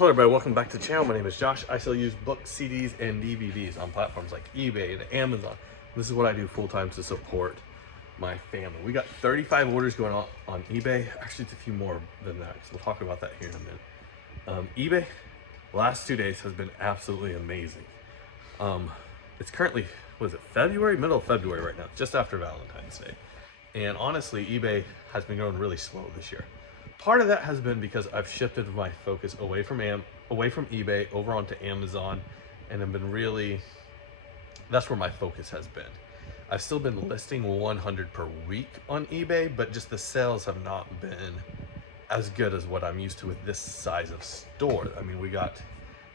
Hello everybody, welcome back to the channel. My name is Josh. I sell used books, CDs, and DVDs on platforms like eBay and Amazon. This is what I do full-time to support my family. We got 35 orders going on eBay. Actually, it's a few more than that, so we'll talk about that here in a minute. eBay, the last 2 days has been absolutely amazing. It's currently, what is it, February? Middle of February right now, just after Valentine's Day. And honestly, eBay has been going really slow this year. Part of that has been because I've shifted my focus away from eBay over onto Amazon, and I've been really, that's where my focus has been. I've still been listing 100 per week on eBay, but just the sales have not been as good as what I'm used to with this size of store. I mean, we got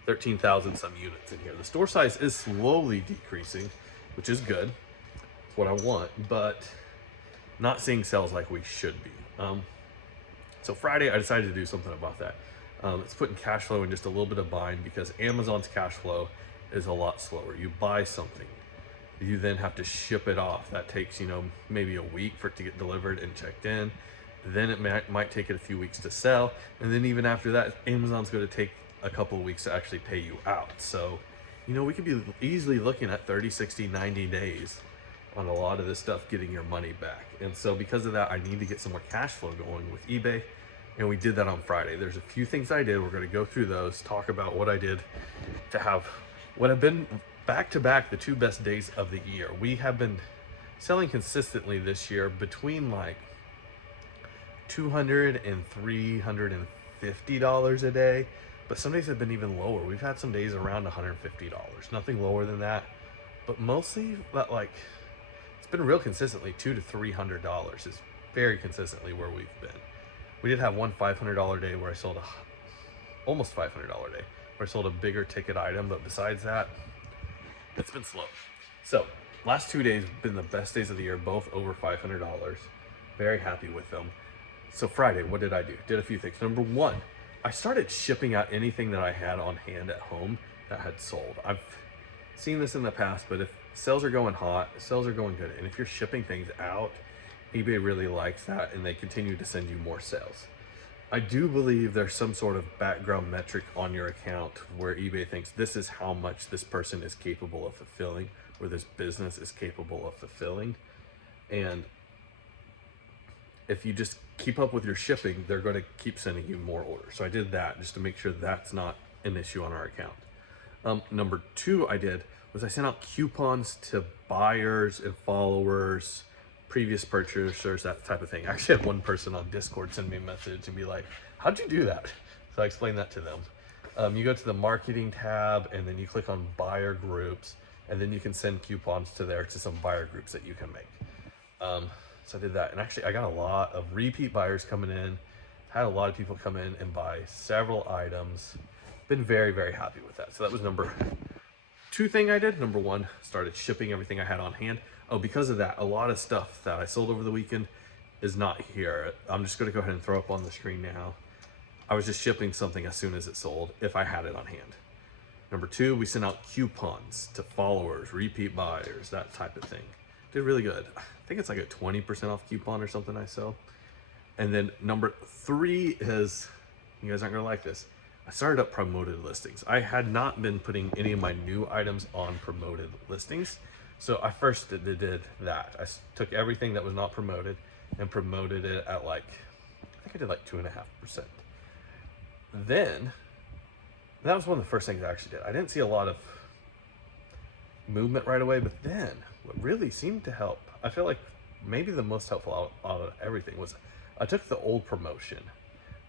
13,000 some units in here. The store size is slowly decreasing, which is good. It's what I want, but not seeing sales like we should be. So Friday, I decided to do something about that. It's putting cash flow in just a little bit of bind because Amazon's cash flow is a lot slower. You buy something, you then have to ship it off. That takes, maybe a week for it to get delivered and checked in. Then it might take it a few weeks to sell. And then even after that, Amazon's going to take a couple of weeks to actually pay you out. So, we could be easily looking at 30, 60, 90 days on a lot of this stuff getting your money back. And so because of that, I need to get some more cash flow going with eBay. And we did that on Friday. There's a few things I did. We're going to go through those, talk about what I did to have what have been back to back the 2 best days of the year. We have been selling consistently this year between like $200 and $350 a day, but some days have been even lower. We've had some days around $150, nothing lower than that, but mostly that, like, it's been real consistently $200 to $300 is very consistently where we've been. We did have one $500 day where I sold almost $500 day where I sold a bigger ticket item, but besides that, it's been slow. So last 2 days have been the best days of the year, both over $500. Very happy with them. So Friday, what did I do? Did a few things. Number one, I started shipping out anything that I had on hand at home that had sold. I've seen this in the past, but if sales are going hot, sales are going good, and if you're shipping things out, eBay really likes that, and they continue to send you more sales. I do believe there's some sort of background metric on your account where eBay thinks this is how much this person is capable of fulfilling, or this business is capable of fulfilling. And if you just keep up with your shipping, they're going to keep sending you more orders. So I did that just to make sure that's not an issue on our account. Number two I did was I sent out coupons to buyers and followers, previous purchasers, that type of thing. I actually had one person on Discord send me a message and be like, how'd you do that? So I explained that to them. You go to the marketing tab and then you click on buyer groups, and then you can send coupons to some buyer groups that you can make. So I did that, and actually I got a lot of repeat buyers coming in. Had a lot of people come in and buy several items. Been very, very happy with that. So that was number two thing I did. Number one, started shipping everything I had on hand. Oh, because of that, a lot of stuff that I sold over the weekend is not here. I'm just going to go ahead and throw up on the screen now. I was just shipping something as soon as it sold, if I had it on hand. Number two, we sent out coupons to followers, repeat buyers, that type of thing. Did really good. I think it's like a 20% off coupon or something I sell. And then number three is, you guys aren't going to like this, I started up promoted listings. I had not been putting any of my new items on promoted listings. So I first did that. I took everything that was not promoted and promoted it at I think I did like 2.5%. Then, that was one of the first things I actually did. I didn't see a lot of movement right away, but then what really seemed to help, I feel like maybe the most helpful out of everything, was I took the old promotion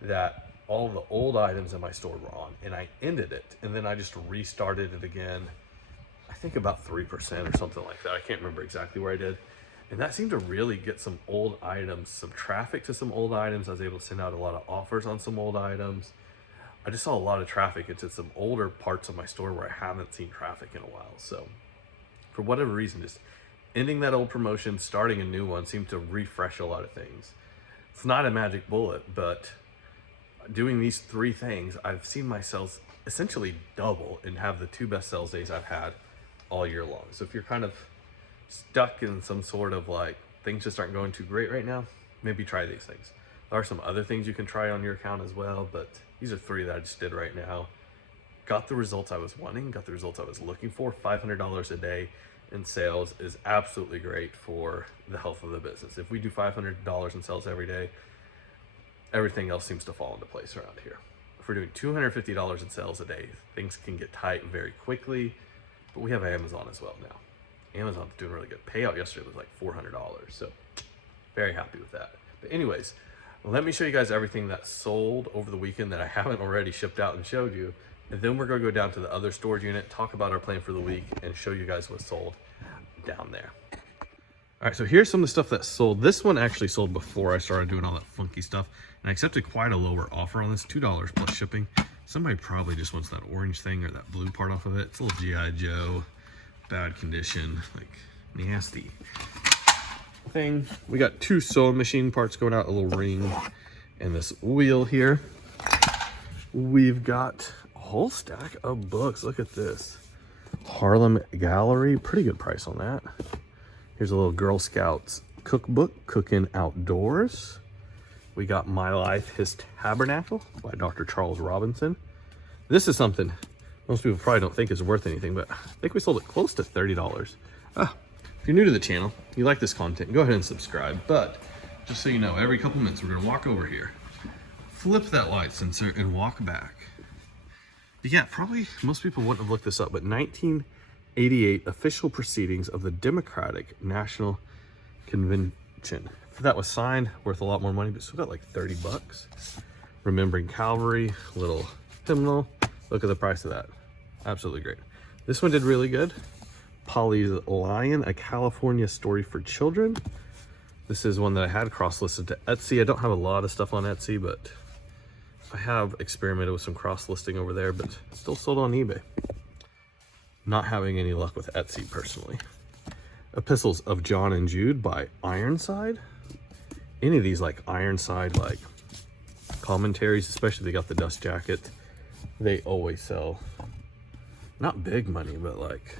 that all the old items in my store were on, and I ended it, and then I just restarted it again. I think about 3% or something like that. I can't remember exactly where I did. And that seemed to really get some old items, some traffic to some old items. I was able to send out a lot of offers on some old items. I just saw a lot of traffic into some older parts of my store where I haven't seen traffic in a while. So for whatever reason, just ending that old promotion, starting a new one seemed to refresh a lot of things. It's not a magic bullet, but doing these three things, I've seen my sales essentially double and have the 2 best sales days I've had all year long. So if you're kind of stuck in some sort of things just aren't going too great right now, maybe try these things. There are some other things you can try on your account as well, but these are 3 that I just did right now. Got the results I was wanting, got the results I was looking for. $500 a day in sales is absolutely great for the health of the business. If we do $500 in sales every day, everything else seems to fall into place around here. If we're doing $250 in sales a day, things can get tight very quickly, but we have Amazon as well now. Amazon's doing really good. Payout yesterday was like $400, so very happy with that. But anyways, let me show you guys everything that sold over the weekend that I haven't already shipped out and showed you. And then we're gonna go down to the other storage unit, talk about our plan for the week, and show you guys what sold down there. All right, so here's some of the stuff that sold. This one actually sold before I started doing all that funky stuff. And I accepted quite a lower offer on this, $2 plus shipping. Somebody probably just wants that orange thing or that blue part off of it. It's a little G.I. Joe, bad condition, like nasty thing. We got 2 sewing machine parts going out, a little ring and this wheel here. We've got a whole stack of books. Look at this. Harlem Gallery, pretty good price on that. Here's a little Girl Scouts cookbook, Cooking Outdoors. We got My Life, His Tabernacle by Dr. Charles Robinson. This is something most people probably don't think is worth anything, but I think we sold it close to $30. If you're new to the channel, you like this content, go ahead and subscribe. But just so you know, every couple minutes we're gonna walk over here, flip that light sensor and walk back. But yeah, probably most people wouldn't have looked this up, but 1988 official proceedings of the Democratic National Convention. That was signed, worth a lot more money, but still got like 30 bucks. Remembering Calvary, little hymnal. Look at the price of that. Absolutely great. This one did really good. Polly's Lion, a California story for children. This is one that I had cross-listed to Etsy. I don't have a lot of stuff on Etsy, but I have experimented with some cross-listing over there, but still sold on eBay. Not having any luck with Etsy personally. Epistles of John and Jude by Ironside. Any of these like Ironside like commentaries, especially they got the dust jacket, they always sell. Not big money, but like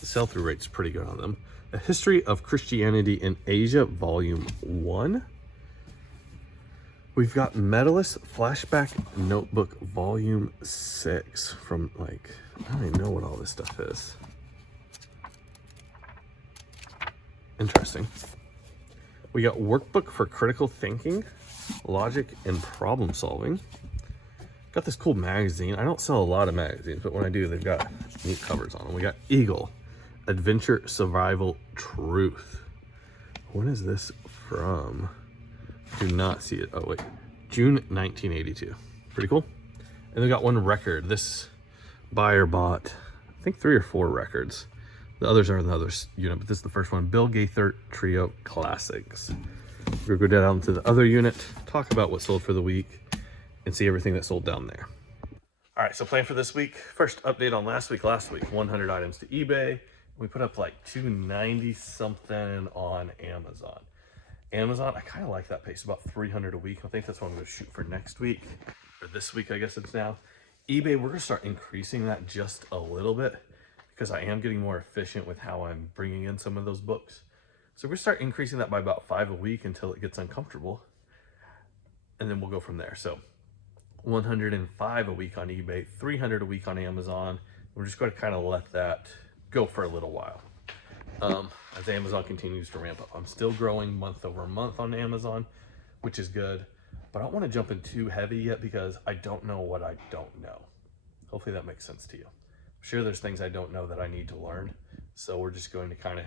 the sell-through rate's pretty good on them. A History of Christianity in Asia, Volume 1. We've got Medalist Flashback Notebook, Volume 6 from like, I don't even know what all this stuff is. Interesting. We got Workbook for Critical Thinking, Logic, and Problem Solving. Got this cool magazine. I don't sell a lot of magazines, but when I do, they've got neat covers on them. We got Eagle, Adventure, Survival, Truth. When is this from? Do not see it. Oh wait, June 1982. Pretty cool. And we got one record. This buyer bought, I think 3 or 4 records. The others are in the other unit, but this is the first one. Bill Gaither Trio Classics. We're gonna go down to the other unit, talk about what sold for the week, and see everything that sold down there. All right, so plan for this week. First update on last week. 100 items to eBay. We put up like 290 something on Amazon. Amazon, I kind of like that pace, about 300 a week. I think that's what I'm going to shoot for next week, or this week, I guess it's now. eBay, we're going to start increasing that just a little bit because I am getting more efficient with how I'm bringing in some of those books. So we're going to start increasing that by about 5 a week until it gets uncomfortable, and then we'll go from there. So 105 a week on eBay, 300 a week on Amazon. We're just going to kind of let that go for a little while. As Amazon continues to ramp up. I'm still growing month over month on Amazon, which is good, but I don't want to jump in too heavy yet because I don't know what I don't know. Hopefully that makes sense to you. I'm sure there's things I don't know that I need to learn. So we're just going to kind of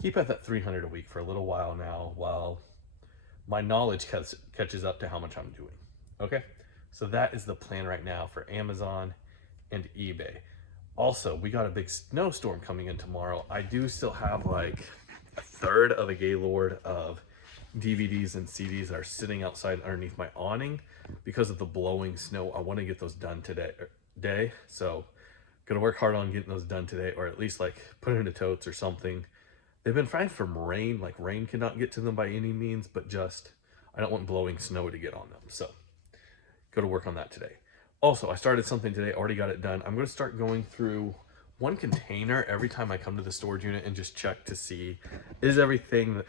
keep at that 300 a week for a little while now while my knowledge catches up to how much I'm doing. Okay, so that is the plan right now for Amazon and eBay. Also, we got a big snowstorm coming in tomorrow. I do still have like a third of a gaylord of DVDs and CDs that are sitting outside underneath my awning because of the blowing snow. I want to get those done today. So gonna work hard on getting those done today, or at least like put it into totes or something. They've been fine from rain, like rain cannot get to them by any means, but just I don't want blowing snow to get on them. So go to work on that today. Also, I started something today, already got it done. I'm going to start going through one container every time I come to the storage unit and just check to see, is everything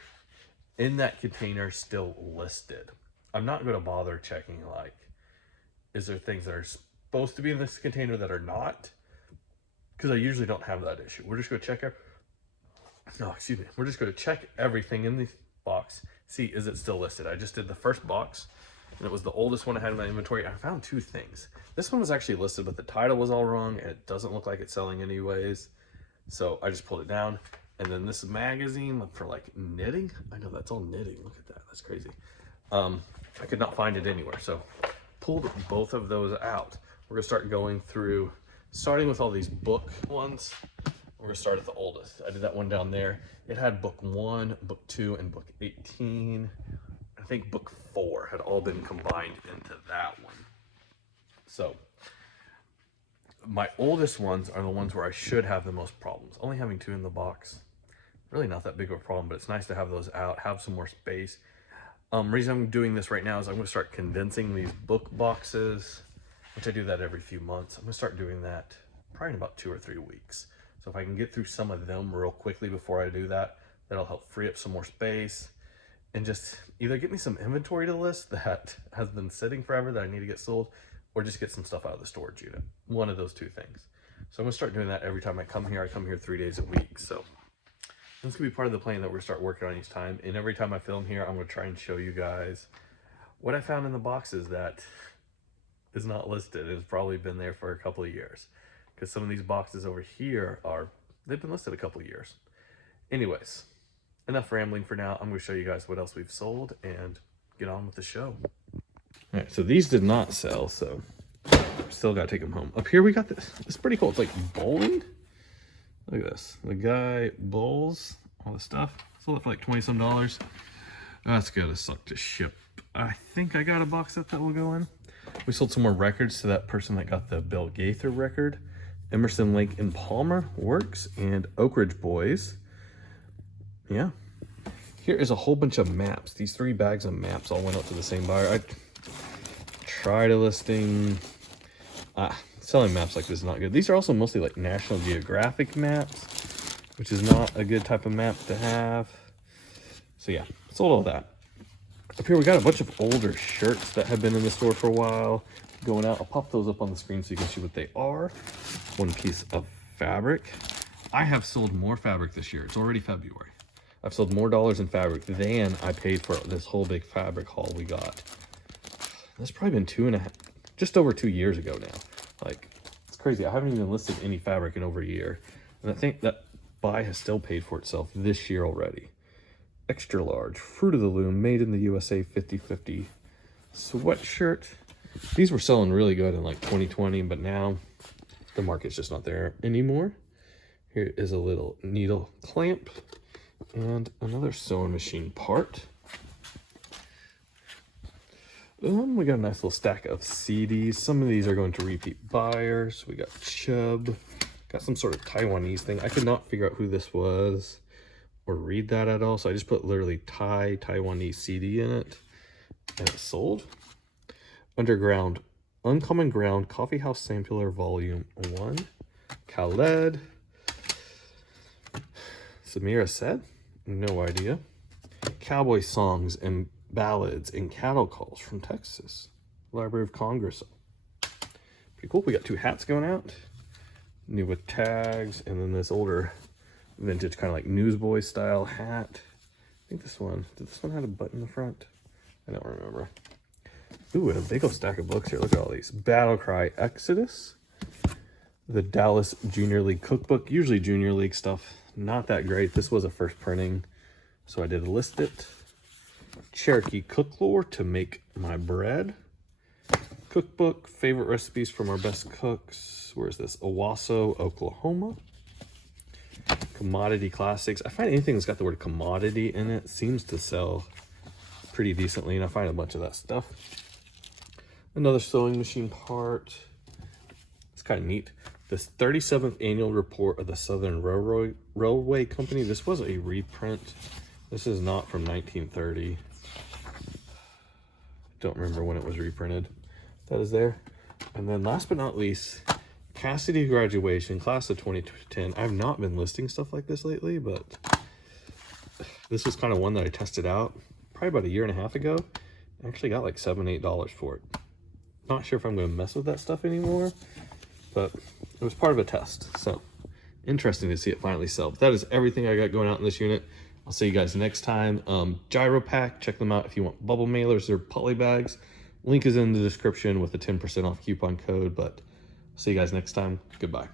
in that container still listed? I'm not going to bother checking, like, is there things that are supposed to be in this container that are not? Because I usually don't have that issue. We're just going to check We're just going to check everything in the box. See, is it still listed? I just did the first box, and it was the oldest one I had in my inventory. I found two things. This one was actually listed, but the title was all wrong, and it doesn't look like it's selling anyways. So I just pulled it down. And then this magazine for like knitting. I know that's all knitting. Look at that. That's crazy. I could not find it anywhere. So pulled both of those out. We're gonna start going through, starting with all these book ones. We're gonna start at the oldest. I did that one down there. It had book 1, book 2, and book 18. I think book 4 had all been combined into that one. So my oldest ones are the ones where I should have the most problems. Only having 2 in the box, really not that big of a problem, but it's nice to have those out, have some more space. Reason I'm doing this right now is I'm gonna start condensing these book boxes, which I do that every few months. I'm gonna start doing that probably in about 2 or 3 weeks. So if I can get through some of them real quickly before I do that, that'll help free up some more space and just either get me some inventory to list that has been sitting forever that I need to get sold, or just get some stuff out of the storage unit. One of those two things. So I'm gonna start doing that every time I come here. I come here 3 days a week. So this could be part of the plan that we're gonna start working on each time. And every time I film here, I'm gonna try and show you guys what I found in the boxes that is not listed. It's probably been there for a couple of years. Because some of these boxes over here they've been listed a couple of years. Anyways, enough rambling for now. I'm gonna show you guys what else we've sold and get on with the show. All right, so these did not sell, so still gotta take them home. Up here we got this. It's pretty cool. It's like bowling. Look at this. The guy bowls all the stuff. Sold it for like 20 some dollars. That's gonna suck to ship. I think I got a box set that will go in. We sold some more records to that person that got the Bill Gaither record. Emerson, Lake and Palmer Works and Oak Ridge Boys. Yeah. Here is a whole bunch of maps. These 3 bags of maps all went out to the same buyer. I tried a listing. Selling maps like this is not good. These are also mostly like National Geographic maps, which is not a good type of map to have. So yeah, sold all that. Up here we got a bunch of older shirts that have been in the store for a while going out. I'll pop those up on the screen so you can see what they are. One piece of fabric. I have sold more fabric this year. It's already February. I've sold more dollars in fabric than I paid for this whole big fabric haul we got. That's probably been just over 2 years ago now. Like, it's crazy. I haven't even listed any fabric in over a year. And I think that buy has still paid for itself this year already. Extra large, Fruit of the Loom, made in the USA 50/50 sweatshirt. These were selling really good in like 2020, but now the market's just not there anymore. Here is a little needle clamp and another sewing machine part. We got a nice little stack of CDs. Some of these are going to repeat buyers. We got Chubb, got some sort of Taiwanese thing. I could not figure out who this was or read that at all, so I just put literally Taiwanese CD in it, and it sold. Underground, Uncommon Ground, Coffee House Sampler Volume 1, Khaled, Samira said, no idea. Cowboy Songs and Ballads and Cattle Calls from Texas, Library of Congress. Pretty cool. We got 2 hats going out, new with tags, and then this older vintage kind of like newsboy style hat. I think this one, did this one have a button in the front? I don't remember. Ooh, and a big old stack of books here. Look at all these. Battle Cry Exodus, the Dallas Junior League Cookbook. Usually Junior League stuff, not that great. This was a first printing, so I did list it. Cherokee Cooklore, To Make My Bread. Cookbook, favorite recipes from our best cooks. Where's this? Owasso, Oklahoma. Commodity Classics. I find anything that's got the word commodity in it seems to sell pretty decently, and I find a bunch of that stuff. Another sewing machine part. It's kind of neat. This 37th annual report of the Southern Railway Company. This was a reprint. This is not from 1930. Don't remember when it was reprinted. That is there. And then last but not least, Cassidy graduation, class of 2010. I've not been listing stuff like this lately, but this was kind of one that I tested out probably about 1.5 years ago. I actually got like $7, $8 for it. Not sure if I'm going to mess with that stuff anymore, but it was part of a test. So interesting to see it finally sell. But that is everything I got going out in this unit. I'll see you guys next time. Gyro Pack, check them out if you want bubble mailers or poly bags. Link is in the description with a 10% off coupon code, but see you guys next time. Goodbye.